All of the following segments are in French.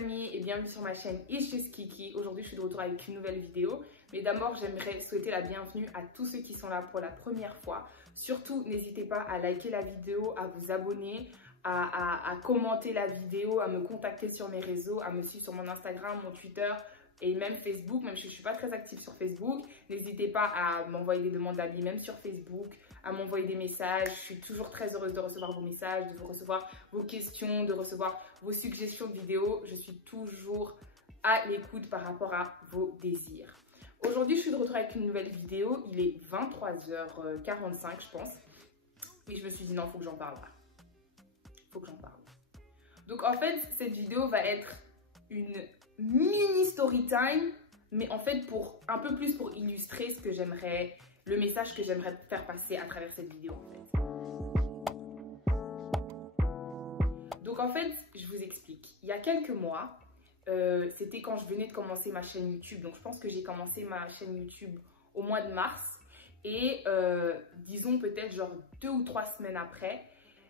amis et bienvenue sur ma chaîne It's Just Kiki. Aujourd'hui je suis de retour avec une nouvelle vidéo. Mais d'abord j'aimerais souhaiter la bienvenue à tous ceux qui sont là pour la première fois. Surtout n'hésitez pas à liker la vidéo, à vous abonner, à commenter la vidéo, à me contacter sur mes réseaux, à me suivre sur mon Instagram, mon Twitter et même Facebook, même si je ne suis pas très active sur Facebook. N'hésitez pas à m'envoyer des demandes d'amis, même sur Facebook, à m'envoyer des messages. Je suis toujours très heureuse de recevoir vos messages, de recevoir vos questions, de recevoir vos suggestions de vidéos. Je suis toujours à l'écoute par rapport à vos désirs. Aujourd'hui, je suis de retour avec une nouvelle vidéo. Il est 23h45, je pense. Et je me suis dit non, il faut que j'en parle. Faut que j'en parle. Donc en fait, cette vidéo va être une mini story time, mais en fait un peu plus pour illustrer ce que j'aimerais, le message que j'aimerais faire passer à travers cette vidéo en fait. Donc en fait, je vous explique. Il y a quelques mois, c'était quand je venais de commencer ma chaîne YouTube. Donc je pense que j'ai commencé ma chaîne YouTube au mois de mars. Et disons peut-être genre 2 ou 3 semaines après,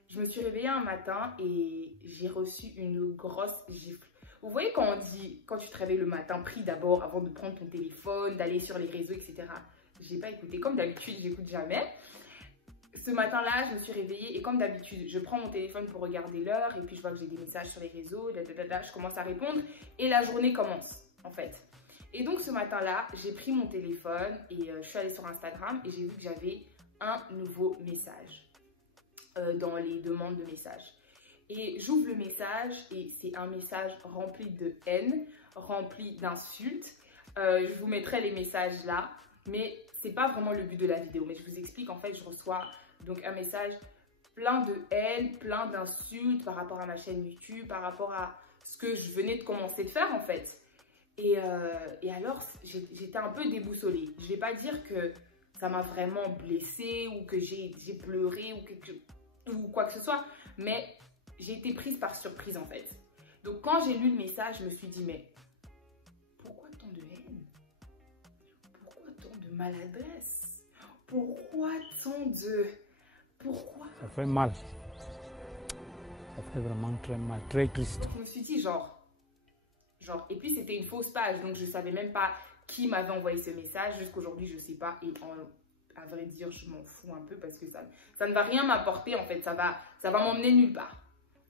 je me suis réveillée un matin et j'ai reçu une grosse gifle. Vous voyez quand on dit, quand tu te réveilles le matin, prie d'abord avant de prendre ton téléphone, d'aller sur les réseaux, etc. J'ai pas écouté. Comme d'habitude, j'écoute jamais. Ce matin-là, je me suis réveillée et comme d'habitude, je prends mon téléphone pour regarder l'heure et puis je vois que j'ai des messages sur les réseaux, je commence à répondre et la journée commence en fait. Et donc ce matin-là, j'ai pris mon téléphone et je suis allée sur Instagram et j'ai vu que j'avais un nouveau message dans les demandes de messages. Et j'ouvre le message et c'est un message rempli de haine, rempli d'insultes. Je vous mettrai les messages là, mais c'est pas vraiment le but de la vidéo. Mais je vous explique, en fait, je reçois donc un message plein de haine, plein d'insultes par rapport à ma chaîne YouTube, par rapport à ce que je venais de commencer de faire en fait. Et alors, j'étais un peu déboussolée. Je vais pas dire que ça m'a vraiment blessée ou que j'ai pleuré ou quoi que ce soit, mais j'ai été prise par surprise en fait. Donc quand j'ai lu le message, je me suis dit mais pourquoi tant de haine? Pourquoi tant de maladresse? Pourquoi tant de... Pourquoi? Ça fait mal. Ça fait vraiment très mal, très triste. Je me suis dit genre... Et puis c'était une fausse page, donc je savais même pas qui m'avait envoyé ce message. Jusqu'aujourd'hui, je sais pas. Et à vrai dire, je m'en fous un peu parce que ça ne va rien m'apporter en fait. Ça va m'emmener nulle part.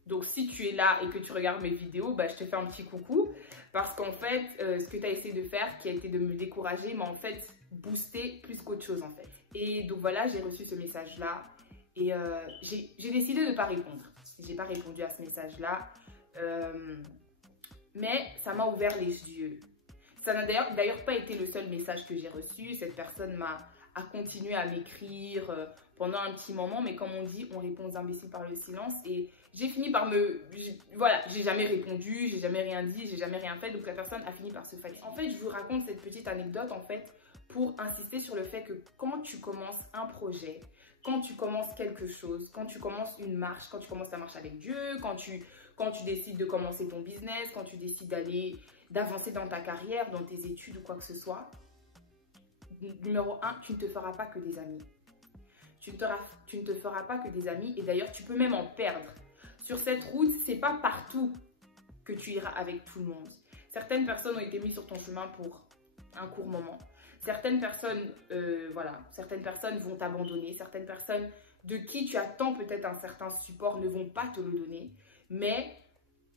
Donc si tu es là et que tu regardes mes vidéos, bah, je te fais un petit coucou. Parce qu'en fait, ce que tu as essayé de faire, qui a été de me décourager, m'a en fait boosté plus qu'autre chose en fait. Et donc voilà, j'ai reçu ce message-là. Et j'ai décidé de ne pas répondre. J'ai pas répondu à ce message-là. Mais ça m'a ouvert les yeux. Ça n'a d'ailleurs pas été le seul message que j'ai reçu. Cette personne a continué à m'écrire pendant un petit moment. Mais comme on dit, on répond aux imbéciles par le silence. Et j'ai fini par voilà, j'ai jamais répondu, j'ai jamais rien dit, j'ai jamais rien fait. Donc la personne a fini par se fatiguer. En fait, je vous raconte cette petite anecdote en fait pour insister sur le fait que quand tu commences un projet, quand tu commences quelque chose, quand tu commences une marche, quand tu commences la marche avec Dieu, quand tu décides de commencer ton business, quand tu décides d'avancer dans ta carrière, dans tes études ou quoi que ce soit, numéro 1, tu ne te feras pas que des amis. Tu ne te feras pas que des amis et d'ailleurs, tu peux même en perdre. Sur cette route, c'est pas partout que tu iras avec tout le monde. Certaines personnes ont été mises sur ton chemin pour un court moment. Certaines personnes, certaines personnes vont t'abandonner. Certaines personnes de qui tu attends peut-être un certain support ne vont pas te le donner. Mais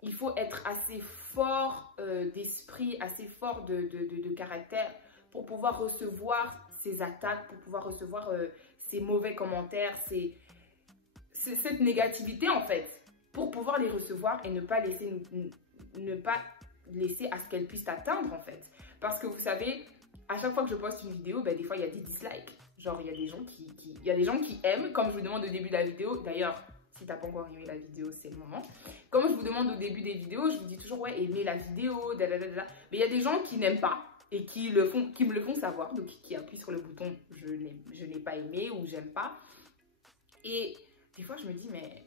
il faut être assez fort d'esprit, assez fort de caractère pour pouvoir recevoir ces attaques, pour pouvoir recevoir ces mauvais commentaires, cette négativité en fait, pour pouvoir les recevoir et ne pas laisser à ce qu'elles puissent t'atteindre en fait. Parce que vous savez, à chaque fois que je poste une vidéo, ben, des fois il y a des dislikes. Genre il y a des gens qui aiment, comme je vous demande au début de la vidéo. D'ailleurs, si t'as pas encore aimé la vidéo, c'est le moment. Comme je vous demande au début des vidéos, je vous dis toujours ouais, aimez la vidéo, dadadada. Mais il y a des gens qui n'aiment pas et qui me le font savoir, donc qui appuient sur le bouton je n'ai pas aimé ou j'aime pas. Et des fois je me dis mais...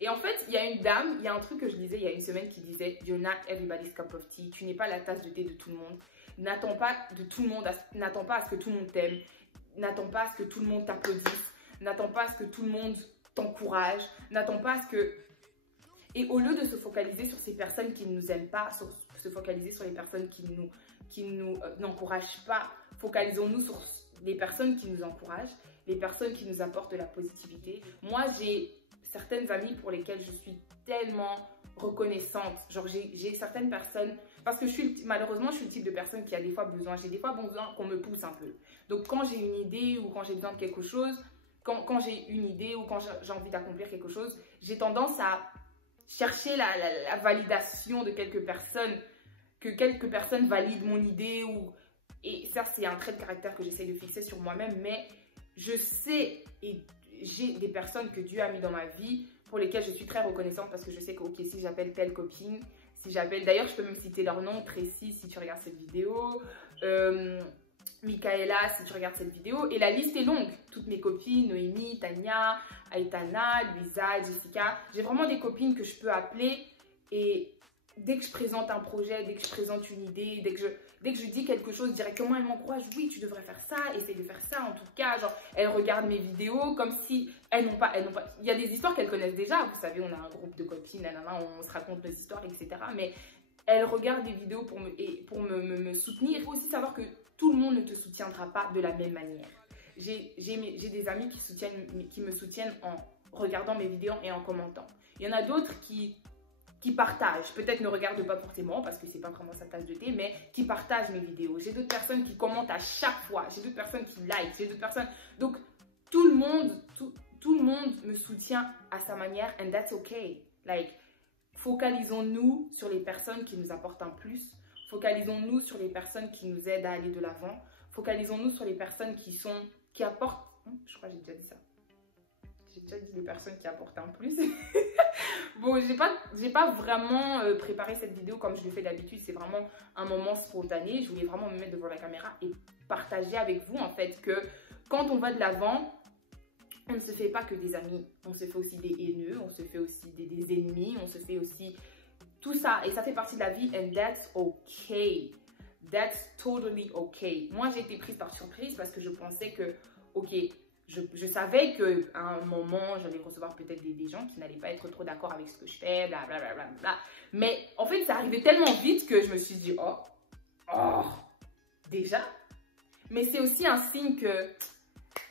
Et en fait, il y a une dame, il y a un truc que je lisais il y a une semaine qui disait You're not everybody's cup of tea. Tu n'es pas la tasse de thé de tout le monde. N'attends pas de tout le monde, n'attends pas à ce que tout le monde t'aime. N'attends pas à ce que tout le monde t'applaudisse. N'attends pas à ce que tout le monde t'encourage. N'attends pas à ce que... Et au lieu de se focaliser sur ces personnes qui ne nous aiment pas, se focaliser sur les personnes qui nous n'encouragent pas, focalisons-nous sur les personnes qui nous encouragent, les personnes qui nous apportent de la positivité. Moi, j'ai certaines amies pour lesquelles je suis tellement reconnaissante. Genre, j'ai certaines personnes, parce que malheureusement, je suis le type de personne qui a des fois besoin, j'ai des fois besoin qu'on me pousse un peu. Donc, quand j'ai une idée ou quand j'ai besoin de quelque chose, quand j'ai une idée ou quand j'ai envie d'accomplir quelque chose, j'ai tendance à chercher la validation de quelques personnes, que quelques personnes valident mon idée. Et ça, c'est un trait de caractère que j'essaie de fixer sur moi-même, mais je sais et j'ai des personnes que Dieu a mis dans ma vie pour lesquelles je suis très reconnaissante parce que je sais que, ok, si j'appelle telle copine, si j'appelle, d'ailleurs, je peux même citer leur nom précis si tu regardes cette vidéo, Michaela, si tu regardes cette vidéo, et la liste est longue. Toutes mes copines, Noémie, Tania, Aitana, Luisa, Jessica, j'ai vraiment des copines que je peux appeler et dès que je présente un projet, dès que je présente une idée, dès que je dis quelque chose directement, elles m'encouragent. Oui, tu devrais faire ça, essaye de faire ça. En tout cas, genre, elles regardent mes vidéos comme si elles n'ont pas. Il y a des histoires qu'elles connaissent déjà. Vous savez, on a un groupe de copines, nanana, on se raconte nos histoires, etc. Mais elles regardent des vidéos pour me soutenir. Il faut aussi savoir que tout le monde ne te soutiendra pas de la même manière. J'ai des amis qui me soutiennent en regardant mes vidéos et en commentant. Il y en a d'autres qui partagent, peut-être ne regardent pas forcément parce que c'est pas vraiment sa tasse de thé, mais qui partagent mes vidéos. J'ai d'autres personnes qui commentent à chaque fois, j'ai d'autres personnes qui like, j'ai d'autres personnes. Donc tout le monde me soutient à sa manière and that's okay. Like, focalisons-nous sur les personnes qui nous apportent un plus. Focalisons-nous sur les personnes qui nous aident à aller de l'avant. Focalisons-nous sur les personnes qui apportent. Je crois que j'ai déjà dit ça. J'ai déjà dit les personnes qui apportent un plus. Bon, j'ai pas vraiment préparé cette vidéo comme je le fais d'habitude. C'est vraiment un moment spontané. Je voulais vraiment me mettre devant la caméra et partager avec vous en fait que quand on va de l'avant, on ne se fait pas que des amis. On se fait aussi des haineux, on se fait aussi des ennemis, on se fait aussi tout ça. Et ça fait partie de la vie and that's okay. That's totally okay. Moi, j'ai été prise par surprise parce que je pensais que, ok, je savais qu'à un moment, j'allais recevoir peut-être des gens qui n'allaient pas être trop d'accord avec ce que je fais, blablabla. Bla, bla, bla. Mais en fait, ça arrivait tellement vite que je me suis dit, oh, déjà. Mais c'est aussi un signe que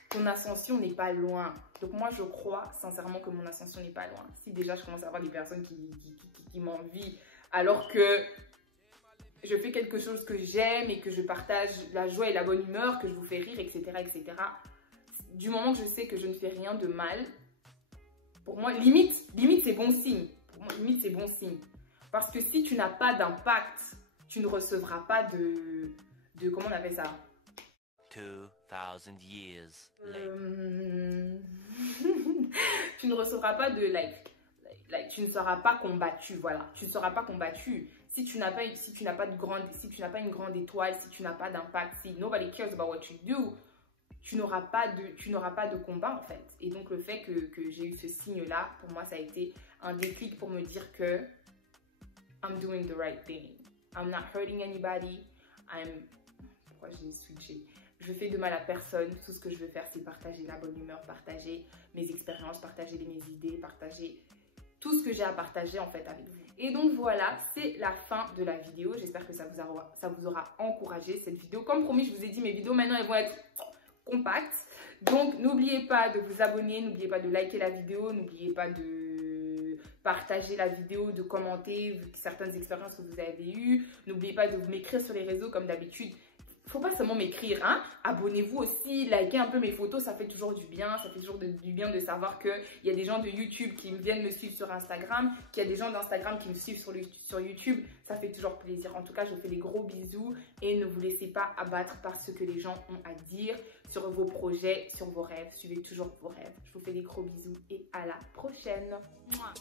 ton ascension n'est pas loin. Donc moi, je crois sincèrement que mon ascension n'est pas loin. Si déjà, je commence à avoir des personnes qui m'envient alors que je fais quelque chose que j'aime et que je partage la joie et la bonne humeur, que je vous fais rire, etc., etc., du moment que je sais que je ne fais rien de mal, pour moi, limite c'est bon signe. Pour moi, limite, c'est bon signe. Parce que si tu n'as pas d'impact, tu ne recevras pas de comment on appelle ça? 2000 years tu ne recevras pas de tu ne seras pas combattu, voilà. Tu ne seras pas combattu. Si tu n'as pas une grande étoile, si tu n'as pas d'impact, si nobody cares about what you do, tu n'auras pas de combat en fait. Et donc le fait que j'ai eu ce signe-là, pour moi ça a été un déclic pour me dire que I'm doing the right thing. I'm not hurting anybody. Pourquoi j'ai switché? Je fais de mal à personne. Tout ce que je veux faire, c'est partager la bonne humeur, partager mes expériences, partager mes idées, partager tout ce que j'ai à partager en fait avec vous. Et donc voilà, c'est la fin de la vidéo. J'espère que ça vous aura encouragé cette vidéo. Comme promis, je vous ai dit, mes vidéos maintenant elles vont être compactes. Donc n'oubliez pas de vous abonner, n'oubliez pas de liker la vidéo, n'oubliez pas de partager la vidéo, de commenter certaines expériences que vous avez eues. N'oubliez pas de m'écrire sur les réseaux comme d'habitude. Faut pas seulement m'écrire, hein. Abonnez-vous aussi, likez un peu mes photos, ça fait toujours du bien. Ça fait toujours du bien de savoir qu'il y a des gens de YouTube qui viennent me suivre sur Instagram, qu'il y a des gens d'Instagram qui me suivent sur YouTube. Ça fait toujours plaisir. En tout cas, je vous fais des gros bisous et ne vous laissez pas abattre par ce que les gens ont à dire sur vos projets, sur vos rêves. Suivez toujours vos rêves. Je vous fais des gros bisous et à la prochaine. Mouah.